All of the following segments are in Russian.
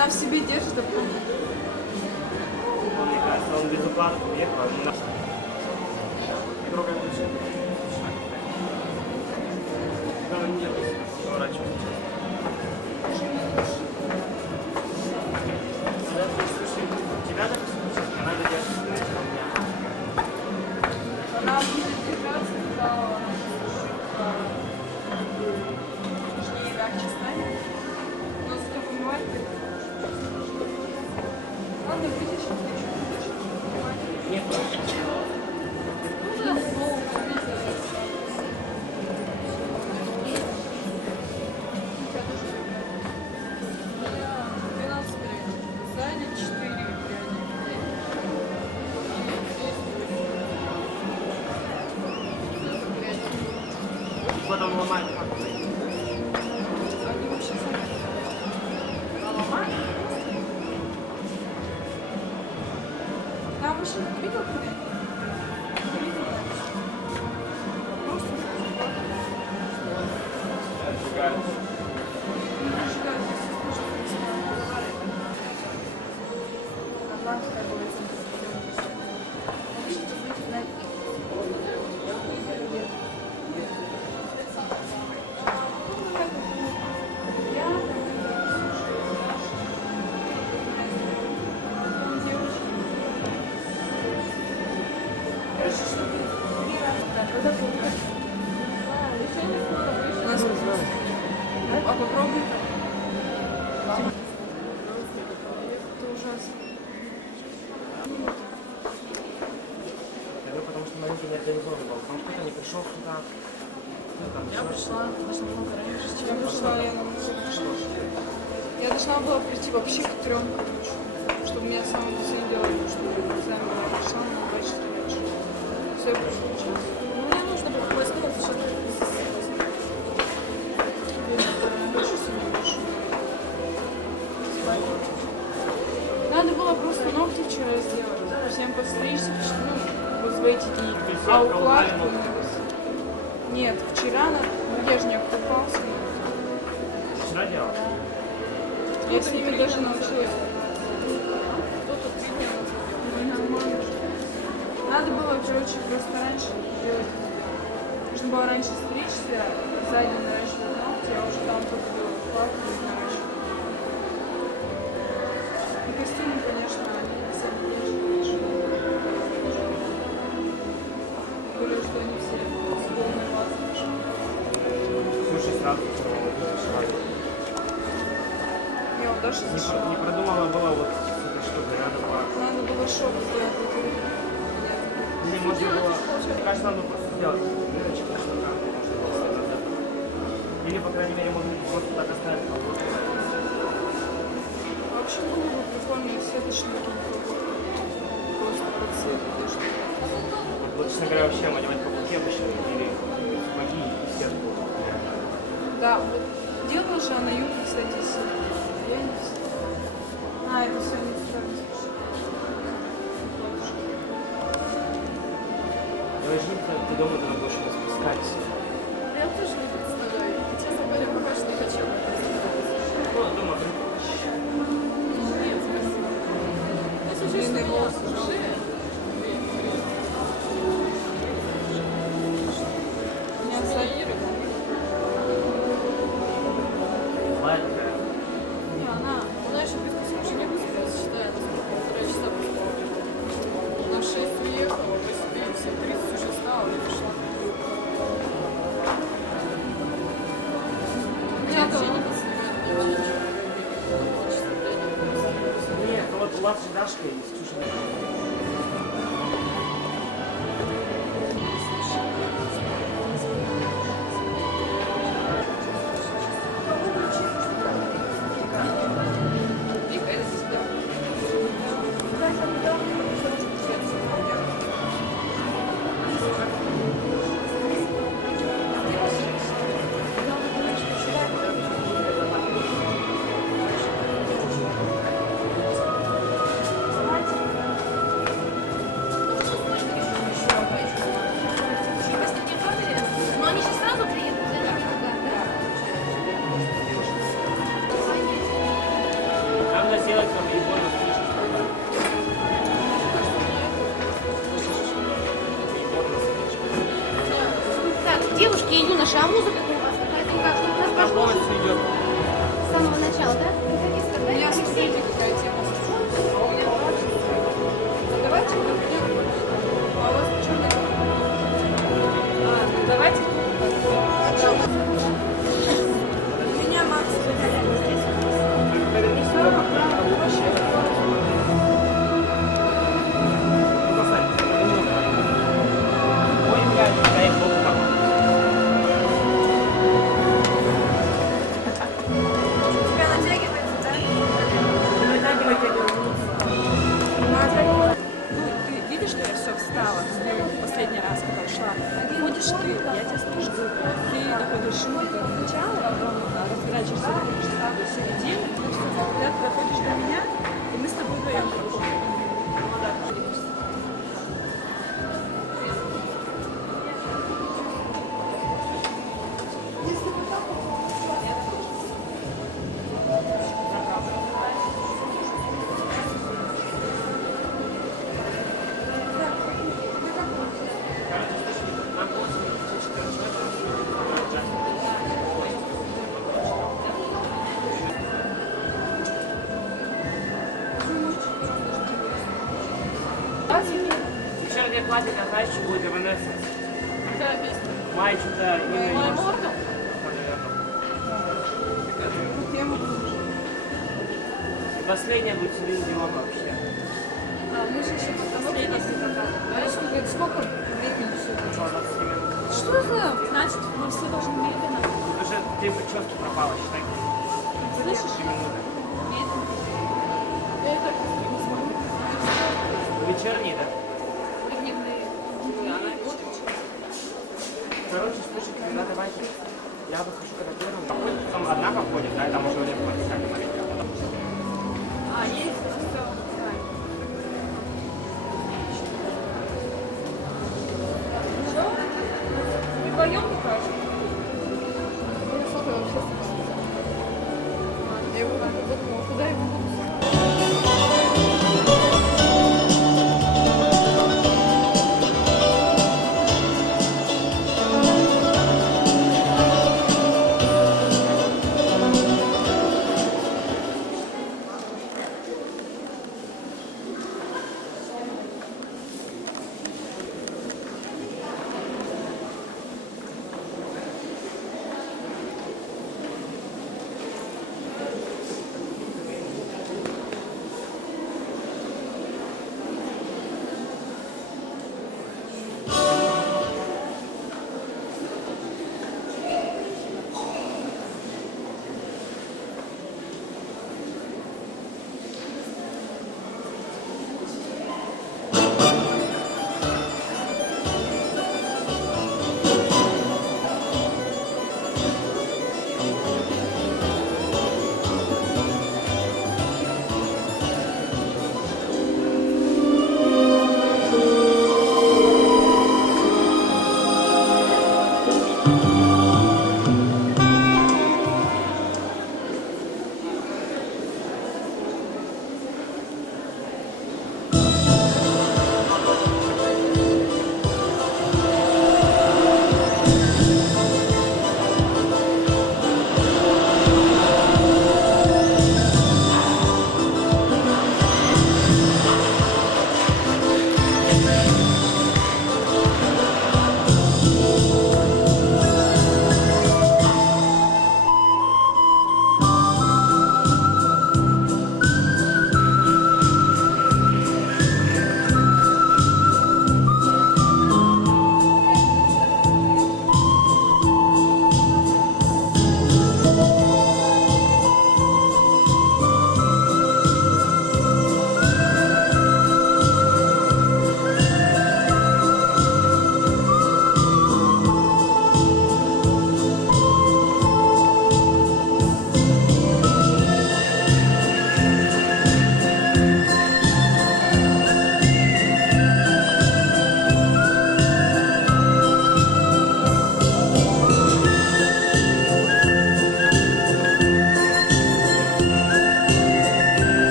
Она в себе держит, а потом... Мне кажется, он без укладки уехал, а не на... Она будет держаться, когда нижние мягче станет. Но зато помывать ты. Ладно, видишь, что ты еще будешь. Нет, Ну да, долго видела. потом ломать. Они вообще сами. А ломать? Там машину не видел, когда? Не видел, просто а попробуй. Это ужасно. Это потому что маленький не организован был. Потому что кто-то не пришел сюда. Я пришла, должна много раньше, чем я пришла, я должна была прийти вообще к 3, короче, чтобы меня самое не делали, чтобы экзамен я пришла на 24 вечера. Все, я пришла в час. Ну, мне нужно было поискать, что ты надо было просто ногти вчера сделать, всем постричься, ну, вот в эти дни. А укладку... Нет, вчера, ну я же не окупался. Вчера делал? Если ты даже научилась. Надо было, короче, просто раньше делать. Нужно было раньше стричься, сзади наращивать ногти, а уже там только делать укладку и наращивать. И костюмы, конечно, они совсем нежные. Говорю, что они все с полной лазой. Слушай, сразу зашивали. Я вот даже зашила. Не продумала было вот этой штукой, надо было... Надо было шоу сделать. Или можно было... Мне кажется, надо просто сделать дырочку, что там можно было сделать. Или, по крайней мере, можно просто так оставить колготки. Вообще было бы прикольно, сеточные просто под цвет одежды. Вот, честно говоря, вообще одевать каблуки обычно или сапоги и сетку. Да, вот делала же она юбки, кстати, с... Я не знаю. А, это все не сюда. Давай жить, ты дома тогда будешь распускать. Я тоже не представляю. Честно говоря, пока что не хочу. Ну, дома Нет, спасибо. Если честно, Длинные меня волосы, уже... У меня сзади... бывает такая. Не, она еще без послушания быстрее считает, сколько 1,5 часа поспала. На 6 уехала, по себе в 7:30 уже встала и пошла. Меня вообще не подснимает, мне вообще ничего не хочется. Нет, ну вот Влад с Дашкой с Ксюшей. девушки и юноши, а музыка-то у вас поэтому как, чтобы у нас Она прошло полностью идет. с самого начала, да? У меня, смотрите, какая тема. А у меня давайте вернем. А у вас черный. Давайте. У меня Макс. Повернись сюда. Поставь. Ой, блядь, дай бог там. Тебя натягивается, да? Ну, ты видишь, что я все встала последний раз, когда шла. Ходишь ты, я тебя жду. Ты доходишь до начала, потом разворачиваешься до середины, когда ты доходишь до меня, и мы с тобой вдвоем проходим. Вечернее платье, а знаешь, что будет Evanescence? Какая песня? Мальчик-то My именно. Mortal? И последняя будет Селин Дион вообще. А, мы же еще последний Говорит, сколько времени все это? 20 минут. Что за? Значит, мы все должны медленно. Тут уже 3 прически пропало, считай. Слышишь? 3 минуты. Медленно. Я и так быстро не смогу. Вечерний, да? Дневные. Она Короче, слушай, когда давайте. Я выхожу когда первым. Походит, потом одна походит, да, и там уже один будет всякий маленький. А, есть? Все. Что? Мы вдвоем покажем? Я смотрю, вообще я его надо подумала, куда его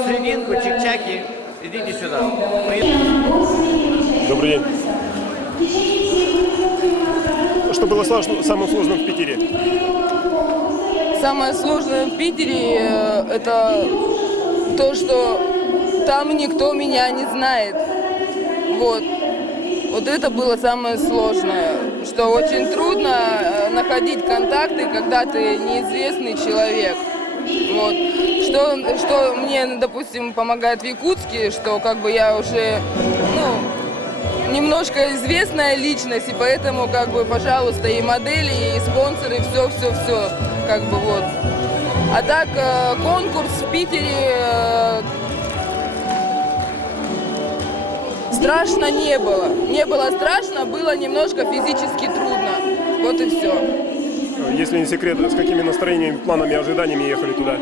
в серединку, чик-чаки, идите сюда. Добрый день. Что было самым сложным в Питере? Самое сложное в Питере это то, что там никто меня не знает. Вот это было самое сложное, что очень трудно находить контакты, когда ты неизвестный человек. Вот. Что мне, допустим, помогает в Якутске, что как бы я уже, немножко известная личность, и поэтому, как бы, пожалуйста, и модели, и спонсоры, все, как бы, вот. А так, конкурс в Питере страшно не было. Не было страшно, было немножко физически трудно. Вот и все. Если не секрет, с какими настроениями, планами, ожиданиями ехали туда?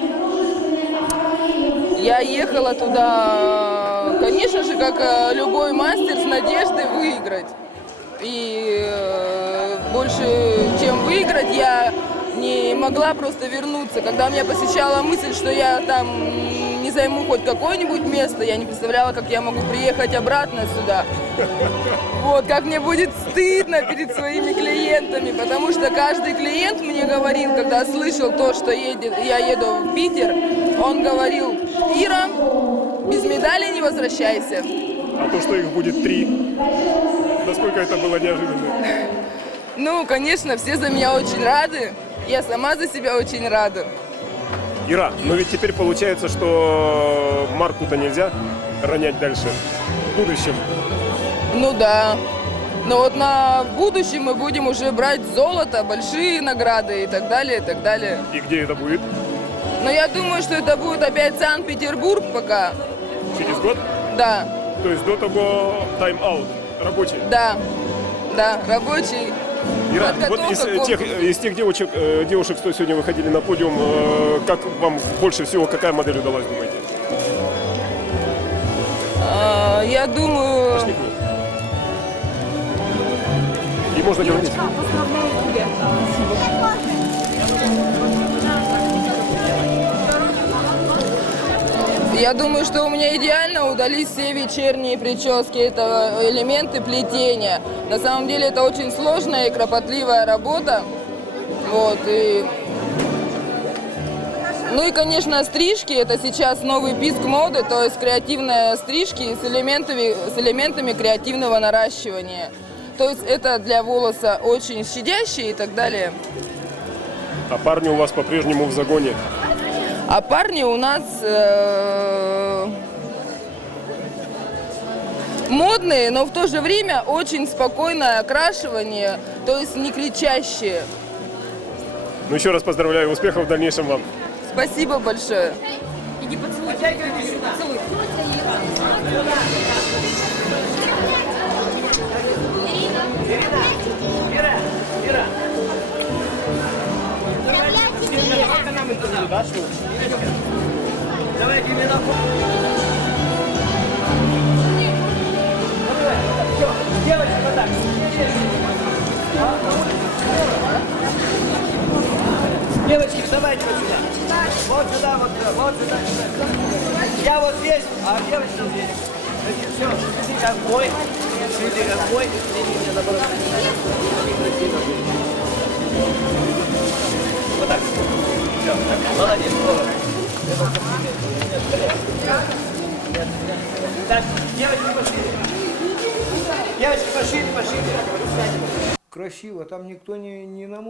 Я ехала туда, конечно же, как любой мастер, с надеждой выиграть. И больше, чем выиграть, я не могла просто вернуться. Когда меня посещала мысль, что я там не займу хоть какое-нибудь место, я не представляла, как я могу приехать обратно сюда. Вот, как мне будет стыдно перед своими клиентами, потому что каждый клиент мне говорил, когда слышал то, что я еду в Питер, он говорил: Ира, без медали не возвращайся. А то, что их будет 3, насколько это было неожиданно? Ну, конечно, все за меня очень рады. Я сама за себя очень рада. Ира, но ведь теперь получается, что марку-то нельзя ронять дальше, в будущем. Ну да. Но вот в будущем мы будем уже брать золото, большие награды и так далее, и так далее. И где это будет? Но я думаю, что это будет опять Санкт-Петербург пока. Через год? Да, То есть до того тайм-аут рабочий? да, рабочий. Ира, вот Подготовка к из тех девушек, что сегодня выходили на подиум, как вам больше всего, какая модель удалась, думаете? Я думаю... Пошли к ней. И можно говорить. Я думаю, что у меня идеально удались все вечерние прически. Это элементы плетения. На самом деле это очень сложная и кропотливая работа. Вот, Ну и, конечно, стрижки. Это сейчас новый писк моды, то есть креативные стрижки с элементами креативного наращивания. То есть это для волоса очень щадящие и так далее. А парни у вас по-прежнему в загоне? А парни у нас модные, но в то же время очень спокойное окрашивание, то есть не кричащие. Ну еще раз поздравляю, успехов в дальнейшем вам. Спасибо большое. Иди поцелуй. Поцелуй. Ира! Давай нам интервью, да, что? Давай, give me the phone. Девочки, вот так. Девочки, давайте вот сюда. Вот сюда, вот сюда. Я вот здесь, а девочки здесь. Значит, все, следи разбой. Следи разбой. Следи мне наоборот. Вот так. Все, молодец, молодец. Так, девочки пошли. Девочки пошли. Красиво, там никто не намучил.